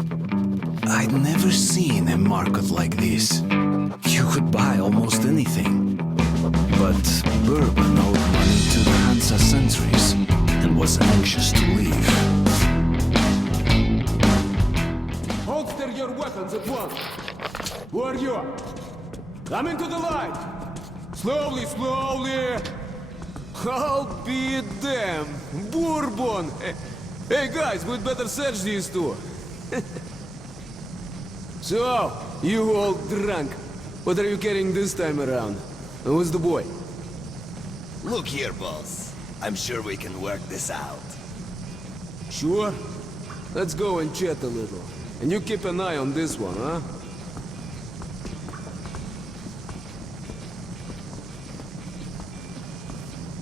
I'd never seen a market like this. You could buy almost anything. But Bourbon owed money to the Hansa sentries and was anxious to leave. Holster your weapons at once. Who are you? Come into the light. Slowly, slowly. I'll be damned. Bourbon. Hey guys, we'd better search these two. So, you all drunk. What are you carrying this time around? And who's the boy? Look here, boss. I'm sure we can work this out. Sure? Let's go and chat a little. And you keep an eye on this one, huh?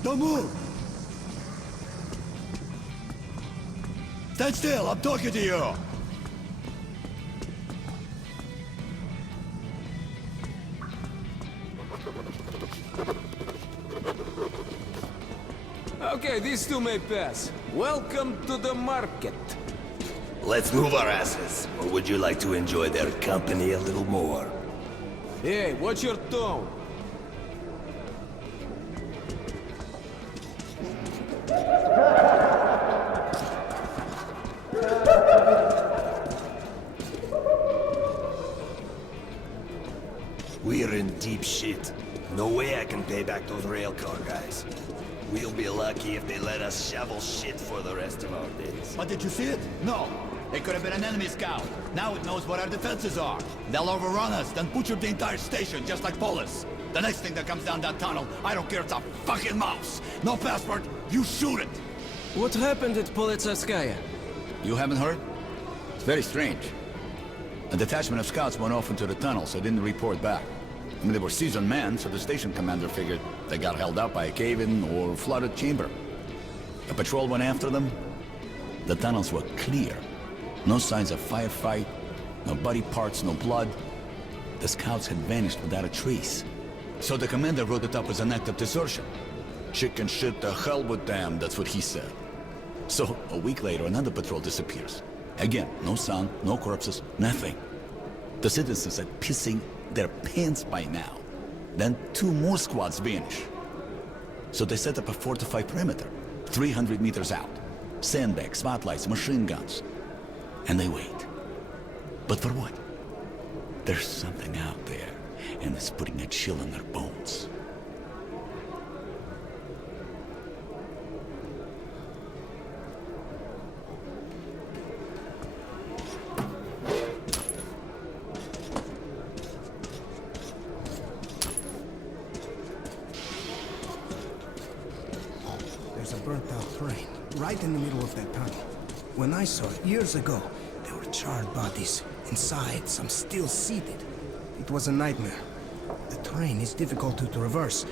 Don't move! Stand still, I'm talking to you! Okay, these two may pass. Welcome to the market. Let's move our asses, or would you like to enjoy their company a little more? Hey, watch your tone. We're in deep shit. No way I can pay back those railcar guys. We'll be lucky if they let us shovel shit for the rest of our days. But did you see it? No. It could have been an enemy scout. Now it knows what our defenses are. They'll overrun us, then butcher the entire station, just like Polis. The next thing that comes down that tunnel, I don't care, it's a fucking mouse. No passport, you shoot it. What happened at Politsarskaya? You haven't heard? It's very strange. A detachment of scouts went off into the tunnel, so didn't report back. I mean, they were seasoned men, so the station commander figured they got held up by a cave-in or flooded chamber. A patrol went after them. The tunnels were clear. No signs of firefight, no body parts, no blood. The scouts had vanished without a trace. So the commander wrote it up as an act of desertion. Chicken shit, the hell with them, that's what he said. So, a week later, another patrol disappears. Again, no sound, no corpses, nothing. The citizens are pissing their pants by now. Then 2 more squads vanish. So they set up a fortified perimeter, 300 meters out. Sandbags, spotlights, machine guns. And they wait. But for what? There's something out there, and it's putting a chill in their bones. There's a burnt-out train, right in the middle of that tunnel. When I saw it years ago, there were charred bodies. Inside, some still seated. It was a nightmare. The train is difficult to traverse.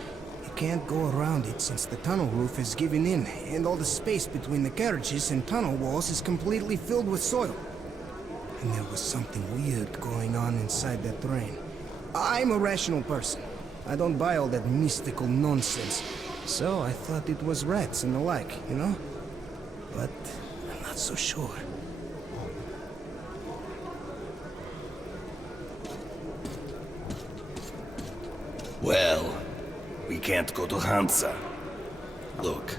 You can't go around it since the tunnel roof is giving in, and all the space between the carriages and tunnel walls is completely filled with soil. And there was something weird going on inside that train. I'm a rational person. I don't buy all that mystical nonsense. So I thought it was rats and the like, you know? But I'm not so sure. Well, we can't go to Hansa. Look,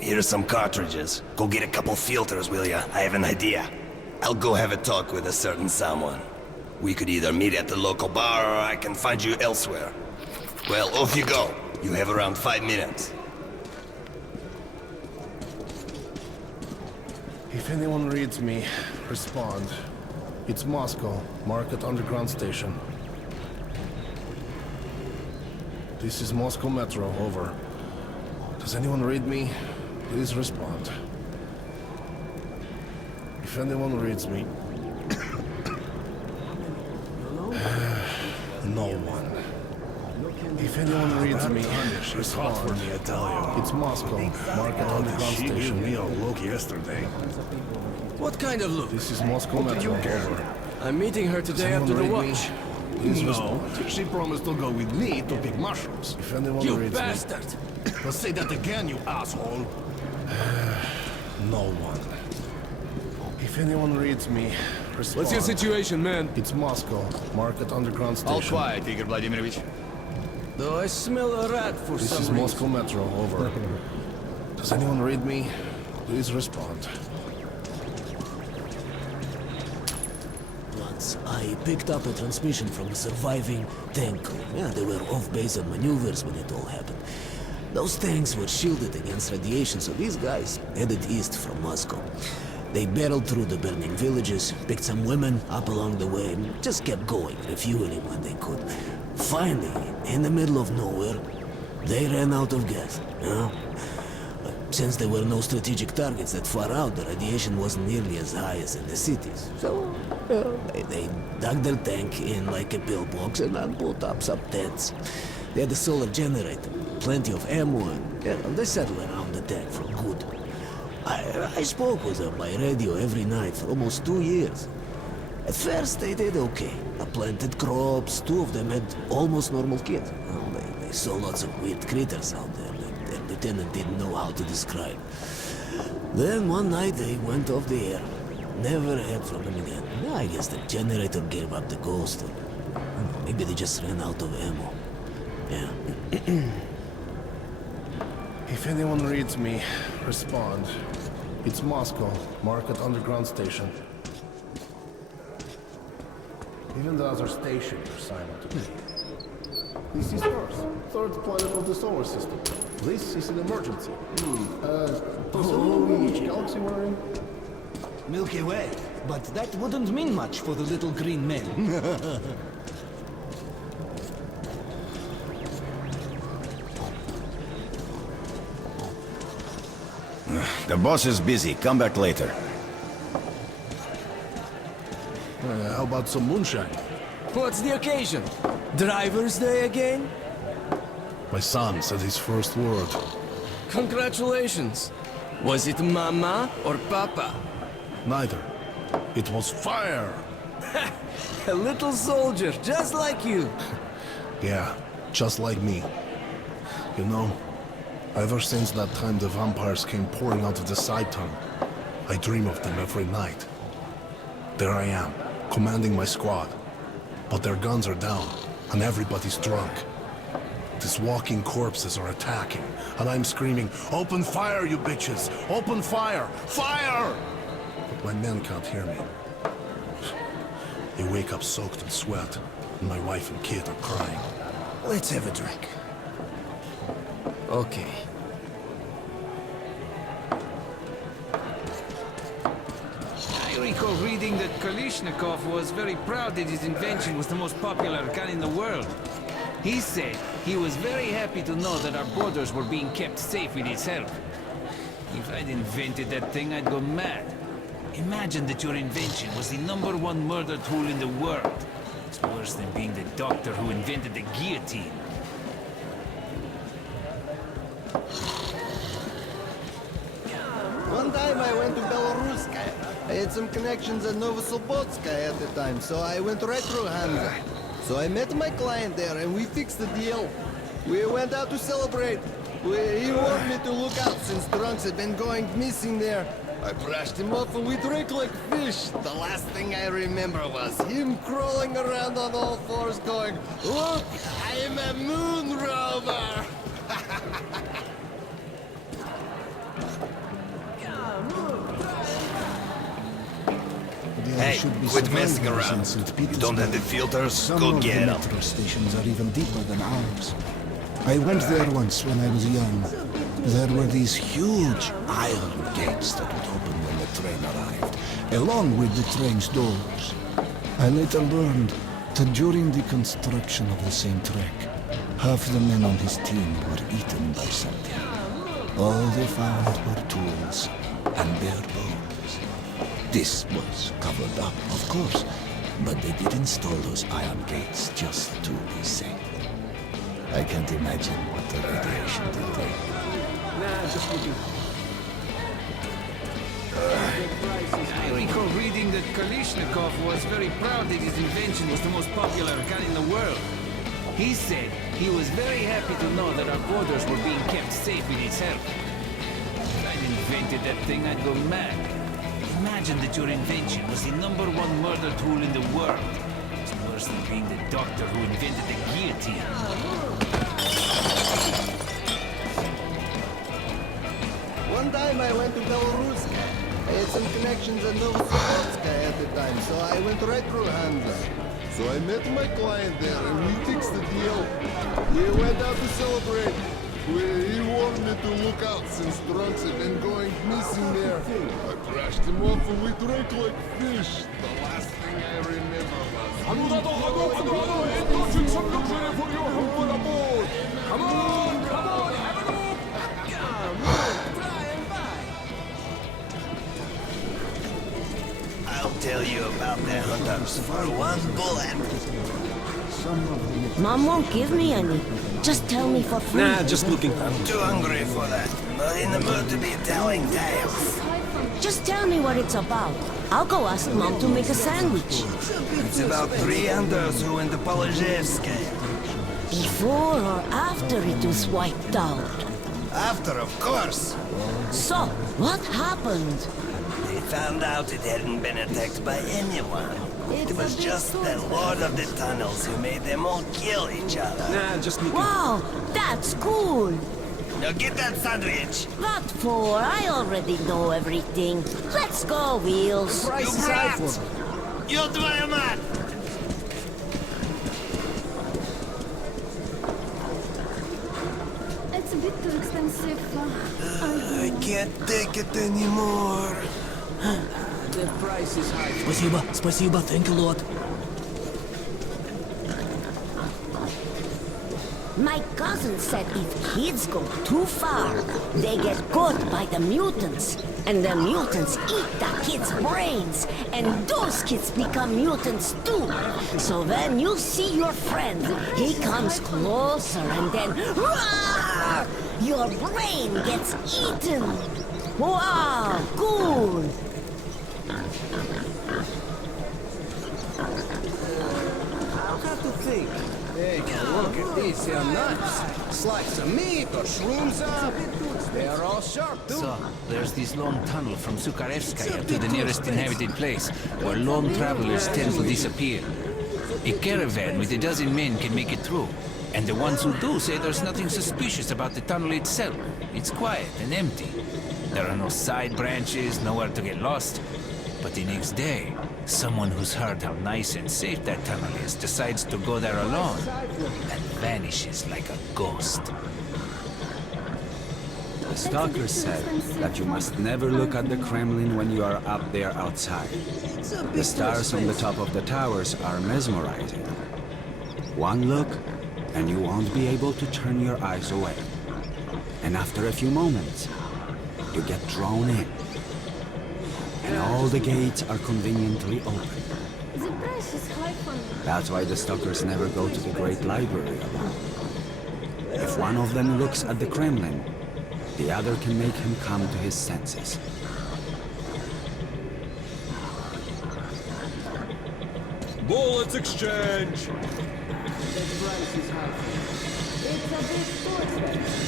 here's some cartridges. Go get a couple filters, will ya? I have an idea. I'll go have a talk with a certain someone. We could either meet at the local bar, or I can find you elsewhere. Well, off you go. You have around 5 minutes. If anyone reads me, respond. It's Moscow, Market Underground Station. This is Moscow Metro, over. Does anyone read me? Please respond. If anyone reads me... no one. If anyone reads me, respond. For me, I tell you. It's Moscow, Market Underground Station. She gave me a look yesterday. What kind of look? This is Moscow Metro, over. I'm meeting her today after the watch. No, she promised to go with me to pick mushrooms. If anyone You reads bastard! me... Let's say that again, you asshole. No one. If anyone reads me, respond. What's your situation, man? It's Moscow, Market Underground All Station. quiet, Igor Vladimirovich. Though I smell a rat for This some is reason. Moscow Metro, over. Does anyone read me? Please respond. Once I picked up a transmission from a surviving tank crew. Yeah, they were off base on maneuvers when it all happened. Those tanks were shielded against radiation, so these guys headed east from Moscow. They barreled through the burning villages, picked some women up along the way, and just kept going, refueling when they could. Finally, in the middle of nowhere, they ran out of gas. You know? Since there were no strategic targets that far out, the radiation wasn't nearly as high as in the cities. So, they dug their tank in like a pillbox and put up some tents. They had a solar generator, plenty of ammo, and they settled around the tank for good. I spoke with them by radio every night for almost 2 years. At first, they did okay. I planted crops, 2 of them had almost normal kids. Well, they saw lots of weird critters out there that their lieutenant didn't know how to describe. Then one night they went off the air. Never heard from them again. I guess the generator gave up the ghost, or maybe they just ran out of ammo. Yeah. If anyone reads me, respond. It's Moscow, Market Underground Station. Even the other stations are silent today. This is Earth, 3rd planet of the solar system. This is an emergency. Which galaxy we're in? Milky Way. But that wouldn't mean much for the little green men. The boss is busy. Come back later. How about some moonshine? What's the occasion? Driver's Day again? My son said his first word. Congratulations. Was it Mama or Papa? Neither. It was fire! A little soldier, just like you. Yeah, just like me. You know, ever since that time the vampires came pouring out of the side tunnel, I dream of them every night. There I am, commanding my squad. But their guns are down, and everybody's drunk. These walking corpses are attacking, and I'm screaming, "Open fire, you bitches! Open fire! Fire!" But my men can't hear me. They wake up soaked in sweat, and my wife and kid are crying. Let's have a drink. Okay. I recall reading that Kalishnikov was very proud that his invention was the most popular gun in the world. He said he was very happy to know that our borders were being kept safe with his help. If I'd invented that thing, I'd go mad. Imagine that your invention was the #1 murder tool in the world. It's worse than being the doctor who invented the guillotine. One time I went to Belaruskaya. I had some connections at Novoslobodskaya at the time, so I went right through Hansa. So I met my client there and we fixed the deal. We went out to celebrate. He warned me to look out since drunks had been going missing there. I brushed him off and we drank like fish. The last thing I remember was him crawling around on all fours going, "Look, I'm a moon rover!" Hey, quit messing around. You don't have the filters? Go get them. Metro stations are even deeper than ours. I went there once when I was young. There were these huge iron gates that would open when the train arrived, along with the train's doors. I later learned that during the construction of the same track, half the men on his team were eaten by something. All they found were tools and bare bones. This was covered up, of course, but they did install those iron gates just to be safe. I can't imagine what the radiation did there. I recall reading that Kalishnikov was very proud that his invention was the most popular gun in the world. He said he was very happy to know that our borders were being kept safe with his help. If I'd invented that thing, I'd go mad. imagine that your invention was the #1 murder tool in the world. It's worse than being the doctor who invented the guillotine. One time I went to Belarus. I had some connections in Novosibirsk at the time, so I went right through Hansa. So I met my client there and we fixed the deal. We went out to celebrate. He warned me to look out since drunks had been going missing there. I crashed him off and we drank like fish. The last thing I remember was... Come on, have a look! I'll tell you about the hunters for one bullet. Mom won't give me any. Just tell me for free. Nah, just looking. I'm too hungry for that. Not in the mood to be telling tales. Just tell me what it's about. I'll go ask Mom to make a sandwich. It's about 3 hunters who went to Polozhevskaya. Before or after it was wiped out? After, of course. So, what happened? They found out it hadn't been attacked by anyone. It was just the Lord of the Tunnels who made them all kill each other. Nah, just looking. Wow, that's cool. Now get that sandwich. What for? I already know everything. Let's go, Wheels. You brat! You твою мать! It's a bit too expensive. I can't take it anymore. The price is high. Спасибо, thank you a lot. My cousin said if kids go too far, they get caught by the mutants. And the mutants eat the kids' brains. And those kids become mutants too. So when you see your friend, he comes closer and then... roar! Your brain gets eaten. Wow, cool. I'll have to think. Hey, look at these here nuts. Slice of meat or shrooms up. They are all sharp, too. So, there's this long tunnel from Sukharevskaya to the nearest inhabited place, where lone travelers tend to disappear. A caravan with a dozen men can make it through, and the ones who do say there's nothing suspicious about the tunnel itself. It's quiet and empty. There are no side branches, nowhere to get lost. But the next day, someone who's heard how nice and safe that tunnel is decides to go there alone, and vanishes like a ghost. The stalker said that you must never look at the Kremlin when you are up there outside. The stars on the top of the towers are mesmerizing. One look, and you won't be able to turn your eyes away. And after a few moments, you get drawn in. And all the gates are conveniently open. The price is high for me. That's why the stalkers never go to the Great Library alone. If one of them looks at the Kremlin, the other can make him come to his senses. Bullets exchange! The price is high for me. It's a bit too expensive.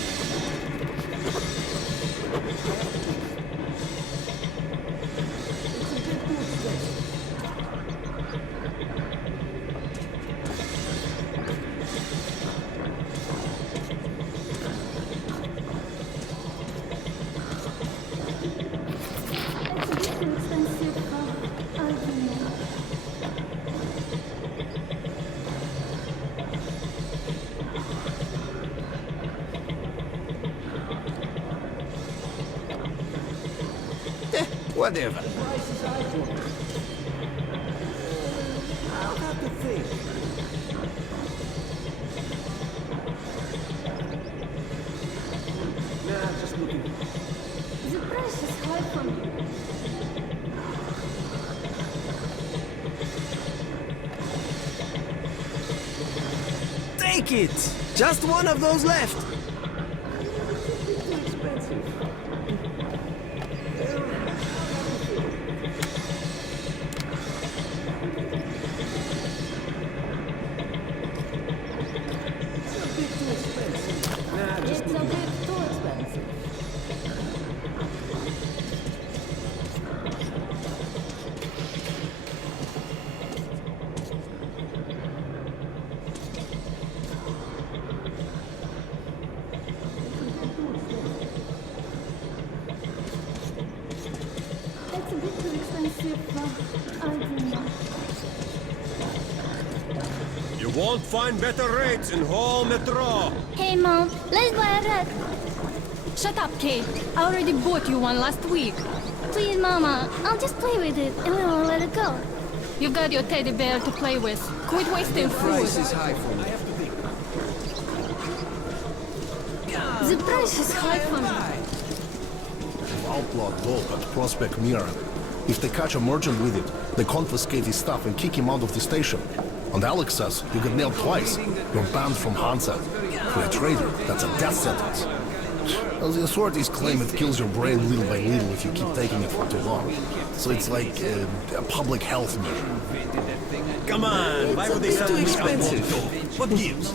Whatever. I'll have to think. Nah, just looking. The price is high for me. Take it! Just one of those left. It's a bit too expensive. Won't find better rates in whole metro. Hey, Mom, let's buy a rat. Shut up, Kate. I already bought you one last week. Please, Mama, I'll just play with it and then I'll let it go. You've got your teddy bear to play with. Quit wasting food. Price is high for me. The price is high for me. They've outlawed dope at Prospect Mirror. If they catch a merchant with it, they confiscate his stuff and kick him out of the station. And Alex says you get nailed twice. You're banned from Hansa. For a trader, that's a death sentence. Well, the authorities claim it kills your brain little by little if you keep taking it for too long. So it's like a public health measure. Come on, why would they sell me expensive? What gives?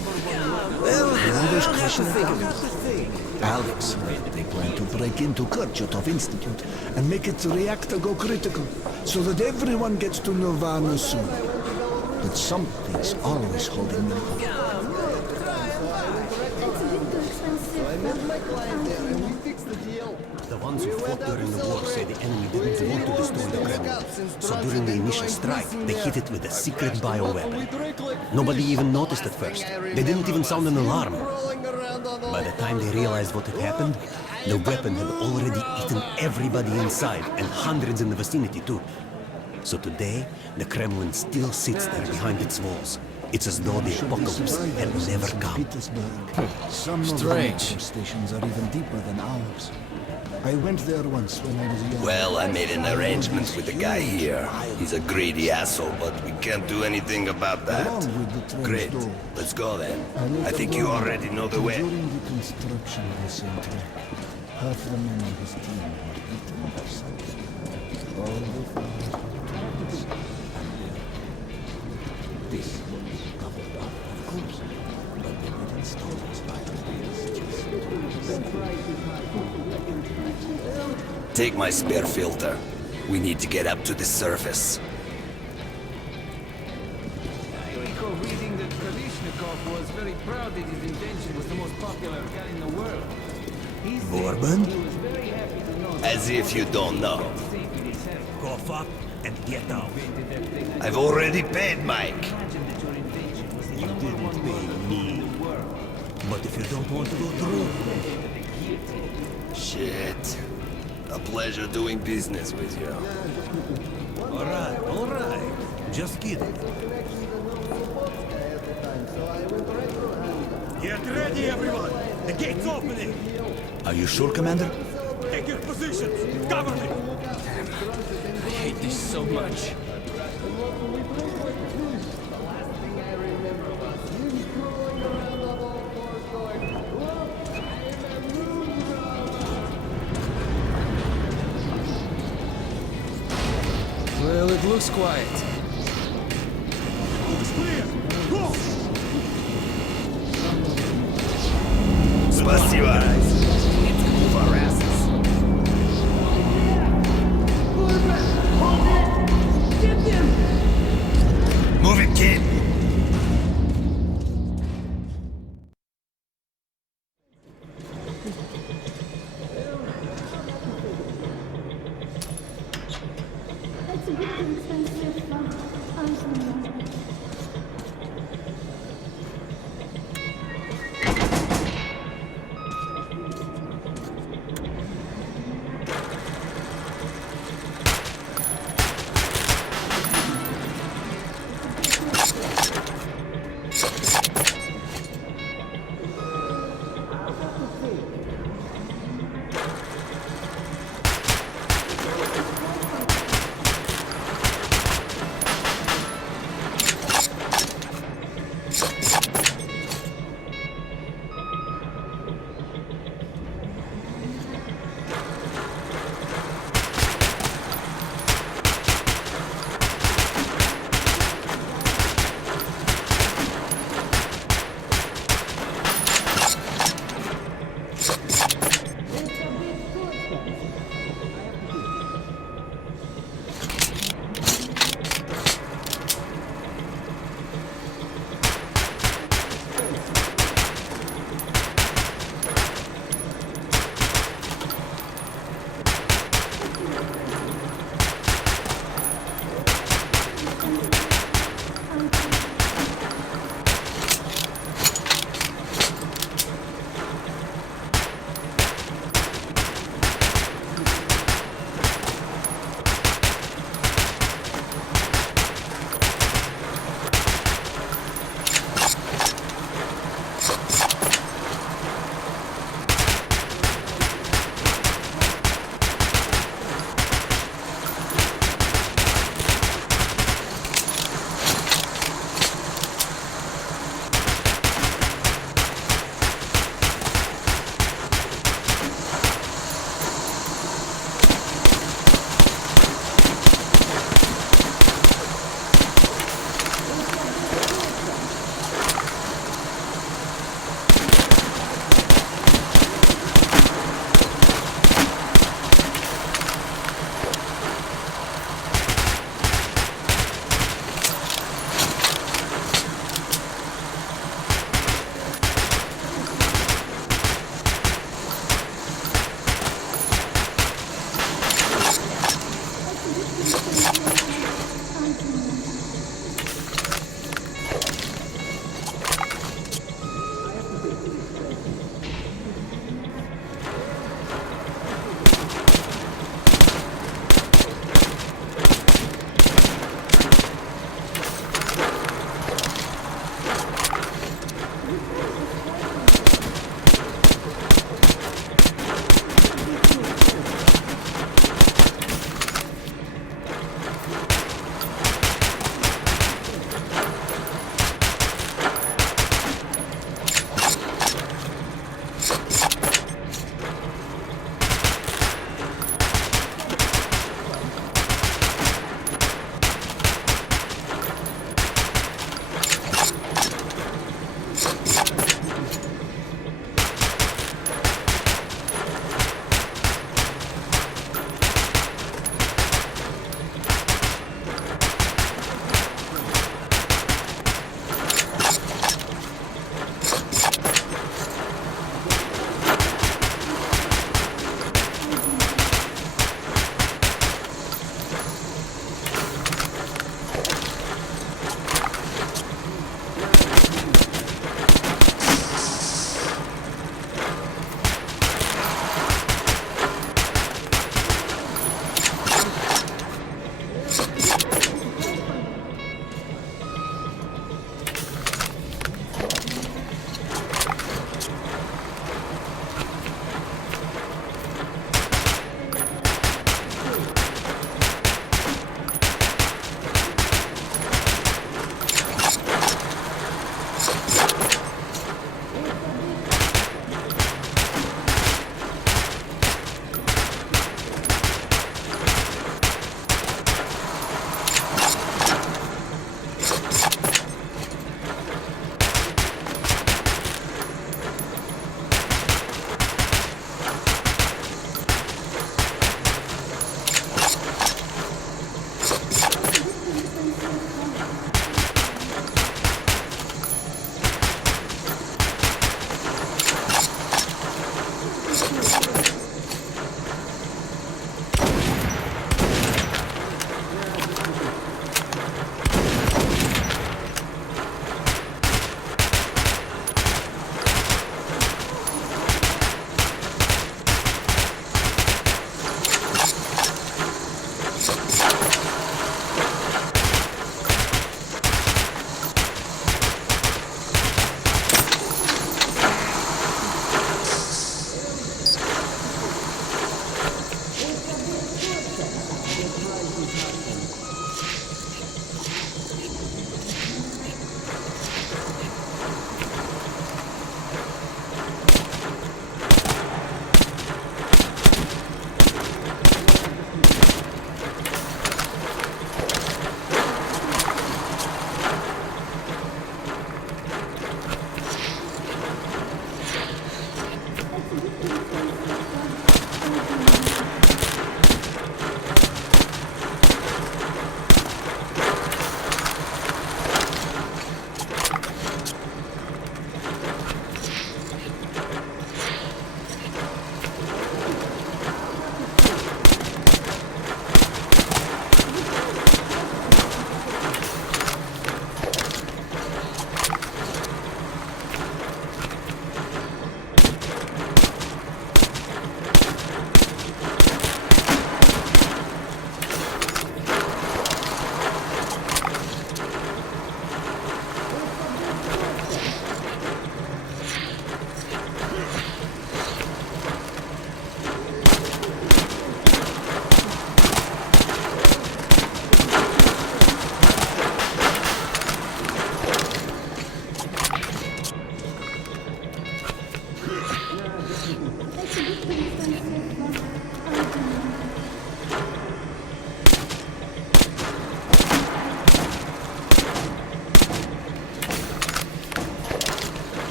Well, I'll have to think of it. Alex, they plan to break into Kurchatov Institute and make its reactor go critical, so that everyone gets to Nirvana soon. But something's always holding them back. That's a bit too expensive. I met my client there and we fixed the deal. The ones who fought during the war say the enemy didn't want to destroy the Kremlin. So during the initial strike, they hit it with a secret bioweapon. Nobody even noticed at first. They didn't even sound an alarm. By the time they realized what had happened, the weapon had already eaten everybody inside, and hundreds in the vicinity too. So today, the Kremlin still sits there behind its walls. It's as though the apocalypse had never come. Some of the metro stations are even deeper than ours. I went there once when I was young. Well, I made an arrangement with the guy here. He's a greedy asshole, but we can't do anything about that. Great. Let's go then. I think you already know the way. During the construction of the same track, half the men on his team were eaten by something. All the flowers were targets, and this was covered up, of course, but they would install its vital Take my spare filter. We need to get up to the surface. I recall reading that Kalishnikov was very proud that his invention was the most popular gun in the world. He said Bourbon? he was very happy to know As if you don't know. Cough up and get out. I've already paid Mike. You didn't pay me. But if you don't want to go through, Shit. A pleasure doing business with you. all right. Just kidding. Get ready, everyone! The gate's opening! Are you sure, Commander? Take your positions! Cover me! I hate this so much. Well, it looks quiet. It's clear! Go! Spasiba! Need to move our asses. Move it, kid!